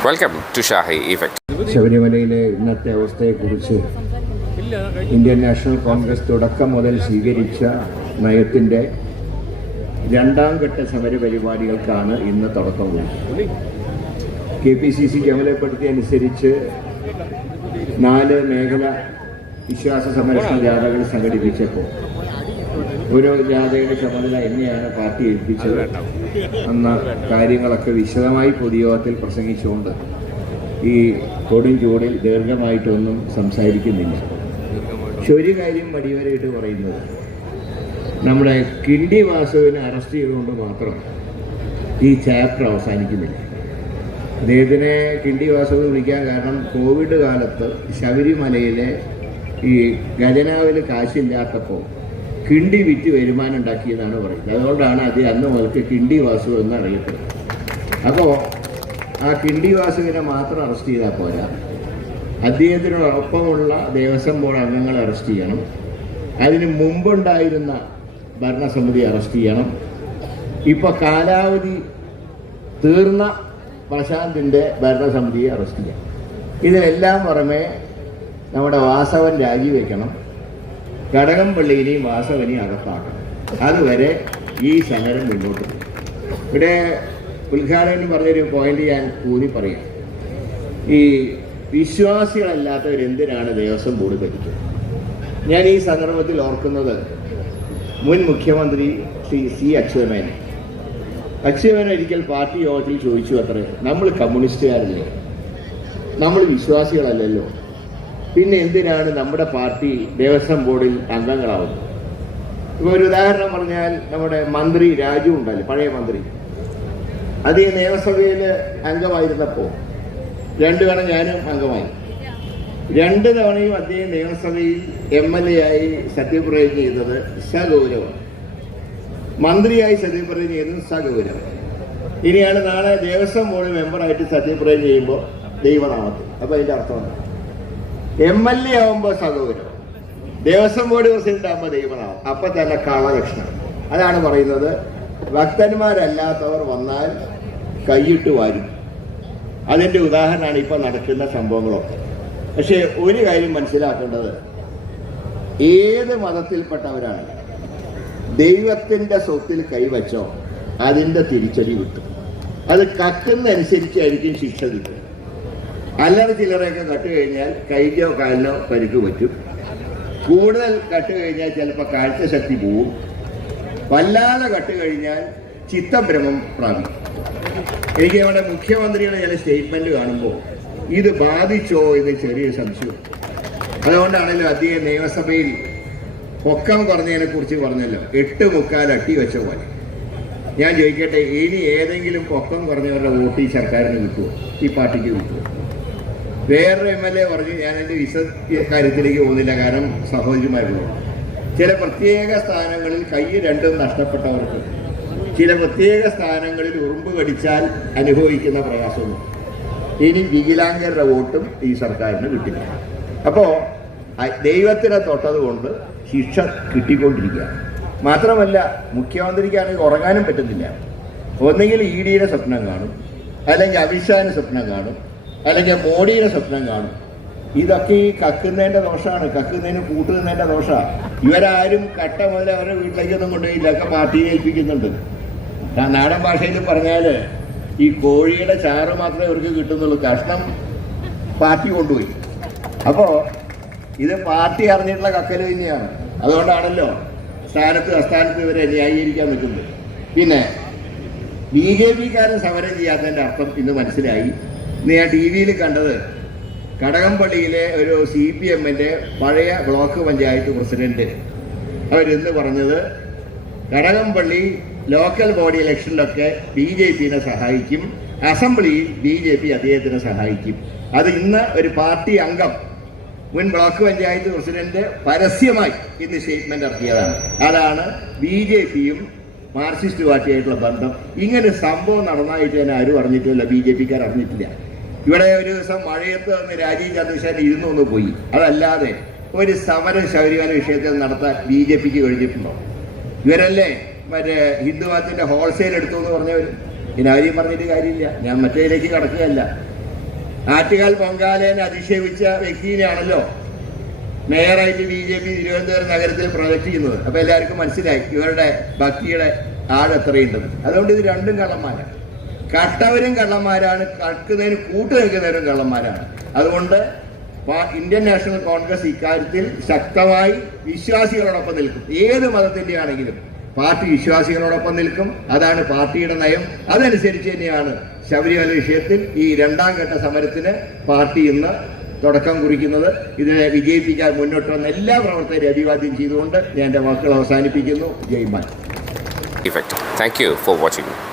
Welcome to Shahi effect ശബരിമലയിലെ ഇന്നത്തെ അവസ്ഥയെക്കുറിച്ച് ഇന്ത്യൻ നാഷണൽ കോൺഗ്രസ് തുടക്കം മുതൽ സ്വീകരിച്ച നയത്തിന്റെ രണ്ടാം ഘട്ട സമര പരിപാടികൾക്കാണ് ഇന്ന് തുടക്കം കെ പി സി സി ചുമതലപ്പെടുത്തിയ നാല് മേഖല വിശ്വാസ സംരക്ഷണ ജാഥകൾ സംഘടിപ്പിച്ചപ്പോൾ ഓരോ ജാഥയുടെ ചുമതല എന്നെയാണ് പാർട്ടി ഏൽപ്പിച്ചത്. അന്ന് കാര്യങ്ങളൊക്കെ വിശദമായി പൊതുയോഗത്തിൽ പ്രസംഗിച്ചുകൊണ്ട് ഈ കൊടും ചൂടിൽ ദീർഘമായിട്ടൊന്നും സംസാരിക്കുന്നില്ല. പക്ഷെ ഒരു കാര്യം വടിവരായിട്ട് പറയുന്നത്. നമ്മുടെ കിണ്ടി വാസുവിനെ അറസ്റ്റ് ചെയ്തുകൊണ്ട് മാത്രം ഈ ചാപ്റ്റർ അവസാനിക്കുന്നില്ല. അദ്ദേഹത്തിനെ കിണ്ടി വാസു വിളിക്കാൻ കാരണം കോവിഡ് കാലത്ത് ശബരിമലയിലെ ഈ ഖജനാവിൽ കാശില്ലാത്തപ്പോൾ കിണ്ടി വിറ്റ് വരുമാനം ഉണ്ടാക്കിയെന്നാണ് പറയുന്നത്. അതുകൊണ്ടാണ് അത് അന്ന് മുതൽക്ക് കിണ്ടി വാസു എന്ന് അറിയപ്പെടുന്നത്. അപ്പോൾ ആ കിണ്ടി വാസുവിനെ മാത്രം അറസ്റ്റ് ചെയ്താൽ പോരാ. അദ്ദേഹത്തിനോടൊപ്പമുള്ള ദേവസ്വം ബോർഡ് അംഗങ്ങളെ അറസ്റ്റ് ചെയ്യണം. അതിന് മുമ്പുണ്ടായിരുന്ന ഭരണസമിതി അറസ്റ്റ് ചെയ്യണം. ഇപ്പോൾ കാലാവധി തീർന്ന പ്രശാന്തിന്റെ ഭരണസമിതിയെ അറസ്റ്റ് ചെയ്യണം. ഇതിനെല്ലാം പുറമെ നമ്മുടെ വാസവൻ രാജിവെക്കണം. കടകംപള്ളിയിനെയും വാസവനെയും അകത്താക്കണം അതുവരെ ഈ സമരം മുന്നോട്ട് പോകും. ഇവിടെ ഉദ്ഘാടകൻ പറഞ്ഞൊരു പോയിന്റ് ഞാൻ കൂടി പറയാം. ഈ വിശ്വാസികളല്ലാത്തവരെന്തിനാണ് ദേവസ്വം ബോർഡ് ഭരിക്കുന്നത്? ഞാൻ ഈ സന്ദർഭത്തിൽ ഓർക്കുന്നത് മുൻ മുഖ്യമന്ത്രി ശ്രീ സി അക്ഷയമേന അക്ഷയമേന ഒരിക്കൽ പാർട്ടി യോഗത്തിൽ ചോദിച്ചു അത്രേ നമ്മൾ കമ്മ്യൂണിസ്റ്റുകാരല്ലേ? നമ്മൾ വിശ്വാസികളല്ലല്ലോ? പിന്നെ എന്തിനാണ് നമ്മുടെ പാർട്ടി ദേവസ്വം ബോർഡിൽ അംഗങ്ങളാവുന്നത്? ഇപ്പോൾ ഒരു ഉദാഹരണം പറഞ്ഞാൽ നമ്മുടെ മന്ത്രി രാജു ഉണ്ടല്ലോ പഴയ മന്ത്രി. അത് ഈ നിയമസഭയിൽ അംഗമായിരുന്നപ്പോൾ രണ്ടു തവണ ഞാനും അംഗമായി രണ്ട് തവണയും അദ്ദേഹം നിയമസഭയിൽ എം എൽ എ ആയി സത്യപ്രതിജ്ഞ ചെയ്തത് സഗൗരവം. മന്ത്രിയായി സത്യപ്രതിജ്ഞ ചെയ്തത് സഗൗരവം. ഇനിയാണ് നാളെ ദേവസ്വം ബോർഡ് മെമ്പറായിട്ട് സത്യപ്രതിജ്ഞ ചെയ്യുമ്പോൾ ദൈവനാമത്തിൽ. അപ്പോൾ അതിന്റെ അർത്ഥം എം എൽ എ ആവുമ്പോൾ സദൂരം ദേവസ്വം ബോർഡ് പ്രസിഡന്റ് ആകുമ്പോൾ ദൈവനാവും. അപ്പൊ തന്നെ കാളകൃഷ്ണൻ അതാണ് പറയുന്നത്. ഭക്തന്മാരല്ലാത്തവർ വന്നാൽ കൈയിട്ട് വാരും. അതിന്റെ ഉദാഹരണമാണ് ഇപ്പൊ നടക്കുന്ന സംഭവങ്ങളൊക്കെ. പക്ഷേ ഒരു കാര്യം മനസ്സിലാക്കേണ്ടത്. ഏത് മതത്തിൽപ്പെട്ടവരാണ് ദൈവത്തിന്റെ സ്വത്തിൽ കൈവച്ചോ അതിന്റെ തിരിച്ചടി കിട്ടും. അത് കത്തുന്നതനുസരിച്ചായിരിക്കും ശിക്ഷ കിട്ടുക. അല്ലാതെ ചിലരെയൊക്കെ കട്ട് കഴിഞ്ഞാൽ കൈക്കോ കാലിനോ പരിക്ക് പറ്റും. കൂടുതൽ കട്ട് കഴിഞ്ഞാൽ ചിലപ്പോൾ കാഴ്ചശക്തി പോവും. വല്ലാതെ കട്ട് കഴിഞ്ഞാൽ ചിത്തഭ്രമം പ്രാപിക്കും. എനിക്ക് നമ്മുടെ മുഖ്യമന്ത്രിയുടെ ചില സ്റ്റേറ്റ്മെന്റ് കാണുമ്പോൾ ഇത് ബാധിച്ചോ എന്ന് ചെറിയ സംശയം. അതുകൊണ്ടാണല്ലോ അദ്ദേഹം നിയമസഭയിൽ പൊക്കം കുറഞ്ഞതിനെ കുറിച്ച് പറഞ്ഞല്ലോ. എട്ട് മുക്കാൽ അട്ടി വെച്ച പോലെ. ഞാൻ ചോദിക്കട്ടെ ഇനി ഏതെങ്കിലും പൊക്കം കുറഞ്ഞവരുടെ വോട്ട് ഈ സർക്കാരിന് കിട്ടുമോ ഈ പാർട്ടിക്ക് കിട്ടുമോ വേറൊരു എം എൽ എ പറഞ്ഞു ഞാൻ എന്റെ വിസ കാര്യത്തിലേക്ക് പോകുന്നില്ല. കാരണം സഹോദരിമാരുള്ളൂ ചില പ്രത്യേക സ്ഥാനങ്ങളിൽ കൈ രണ്ടും നഷ്ടപ്പെട്ടവർക്ക്. ചില പ്രത്യേക സ്ഥാനങ്ങളിൽ ഉറുമ്പ് കടിച്ചാൽ അനുഭവിക്കുന്ന പ്രയാസവും ഇനി വികലാംഗരുടെ വോട്ടും ഈ സർക്കാരിന് കിട്ടില്ല. അപ്പോൾ ദൈവത്തിനെ തൊട്ടതുകൊണ്ട് ശിക്ഷ കിട്ടിക്കൊണ്ടിരിക്കുക. മാത്രമല്ല മുഖ്യമന്ത്രിക്കാണെങ്കിൽ ഉറങ്ങാനും പറ്റുന്നില്ല. ഒന്നെങ്കിൽ ഇ ഡിയുടെ സ്വപ്നം കാണും അല്ലെങ്കിൽ അമിത്ഷാന്റെ സ്വപ്നം കാണും അല്ലെങ്കിൽ മോഡിയുടെ സ്വപ്നം കാണും. ഇതൊക്കെ ഈ കക്കുന്നതിന്റെ ദോഷമാണ്. കക്കുന്നതിന് കൂട്ടുന്നതിന്റെ ദോഷമാണ് ഇവരാരും കട്ട മുതൽ അവരുടെ വീട്ടിലേക്കൊന്നും കൊണ്ടുപോയില്ല. ഒക്കെ പാർട്ടിയെ ഏൽപ്പിക്കുന്നുണ്ട്. നാടൻ ഭാഷയിൽ പറഞ്ഞാൽ ഈ കോഴിയുടെ ചാറ് മാത്രമേ ഇവർക്ക് കിട്ടുന്നുള്ളൂ. കഷ്ണം പാർട്ടി കൊണ്ടുപോയി. അപ്പോൾ ഇത് പാർട്ടി അറിഞ്ഞിട്ടുള്ള കക്കൽ തന്നെയാണ്. അതുകൊണ്ടാണല്ലോ സ്ഥാനത്ത് അസ്ഥാനത്ത് ഇവരെ ന്യായീകരിക്കാൻ നിൽക്കുന്നത്. പിന്നെ ബി ജെ പിക്കാരൻ സമരം ചെയ്യാത്തതിന്റെ അർത്ഥം ഇന്ന് മനസ്സിലായി. ഇന്ന് ഞാൻ ടി വിയിൽ കണ്ടത് കടകംപള്ളിയിലെ ഒരു സി പി എമ്മിന്റെ പഴയ ബ്ലോക്ക് പഞ്ചായത്ത് പ്രസിഡന്റ്. അവരിന്ന് പറഞ്ഞത് കടകംപള്ളി ലോക്കൽ ബോഡി ഇലക്ഷനിലൊക്കെ ബി ജെ പിനെ സഹായിക്കും അസംബ്ലിയിൽ ബി ജെ പി അദ്ദേഹത്തിനെ സഹായിക്കും. അത് ഇന്ന് ഒരു പാർട്ടി അംഗം മുൻ ബ്ലോക്ക് പഞ്ചായത്ത് പ്രസിഡന്റ് പരസ്യമായി ഇന്ന് സ്റ്റേറ്റ്മെന്റ് ഇറക്കിയതാണ്. അതാണ് ബി ജെ പിയും മാർക്സിസ്റ്റ് പാർട്ടിയായിട്ടുള്ള ബന്ധം. ഇങ്ങനെ സംഭവം നടന്നായിട്ട് തന്നെ ആരും അറിഞ്ഞിട്ടില്ല ബി ജെ പിക്കാർ അറിഞ്ഞിട്ടില്ല ഇവിടെ ഒരു ദിവസം മഴയത്ത് വന്ന് രാജീവ് ചന്ദ്രശേഖരൻ ഇരുന്നൊന്ന് പോയി. അതല്ലാതെ ഒരു സമരം ശബരിമല വിഷയത്തിൽ നടത്താൻ ബി ജെ പിക്ക് കഴിഞ്ഞിട്ടുണ്ടോ? ഇവരല്ലേ മറ്റേ ഹിന്ദുവാത്തിന്റെ ഹോൾസെയിൽ എടുത്തു എന്ന് പറഞ്ഞവർ പിന്നെ ആരെയും പറഞ്ഞിട്ട് കാര്യമില്ല. ഞാൻ മറ്റേതിലേക്ക് കടക്കുകയല്ല. ആറ്റുകാൽ പൊങ്കാലേനെ അധിക്ഷേപിച്ച വ്യക്തിയിലാണല്ലോ മേയറായിട്ട് ബി ജെ പി തിരുവനന്തപുരം നഗരത്തിൽ പ്രൊജക്ട് ചെയ്യുന്നത്. അപ്പൊ എല്ലാവർക്കും മനസ്സിലായി ഇവരുടെ ഭക്തിയുടെ ആഴെത്രയുണ്ടെന്ന് അതുകൊണ്ട് ഇത് രണ്ടും കള്ളന്മാരാണ് കട്ടവരും കള്ളന്മാരാണ് കടക്കുന്നതിന് കൂട്ടു നിൽക്കുന്നവരും കള്ളന്മാരാണ്. അതുകൊണ്ട് ഇന്ത്യൻ നാഷണൽ കോൺഗ്രസ് ഇക്കാര്യത്തിൽ ശക്തമായി വിശ്വാസികളോടൊപ്പം നിൽക്കും. ഏത് മതത്തിന്റെ ആണെങ്കിലും പാർട്ടി വിശ്വാസികളോടൊപ്പം നിൽക്കും. അതാണ് പാർട്ടിയുടെ നയം. അതനുസരിച്ച് തന്നെയാണ് ശബരിമല വിഷയത്തിൽ ഈ രണ്ടാം ഘട്ട സമരത്തിന് പാർട്ടി ഇന്ന് തുടക്കം കുറിക്കുന്നത്. ഇതിനെ വിജയിപ്പിക്കാൻ മുന്നോട്ട് വന്ന എല്ലാ പ്രവർത്തകരെയും അഭിവാദ്യം ചെയ്തുകൊണ്ട് ഞാൻ എന്റെ വാക്കുകൾ അവസാനിപ്പിക്കുന്നു. ജയ്മാൻ effect. Thank for watching.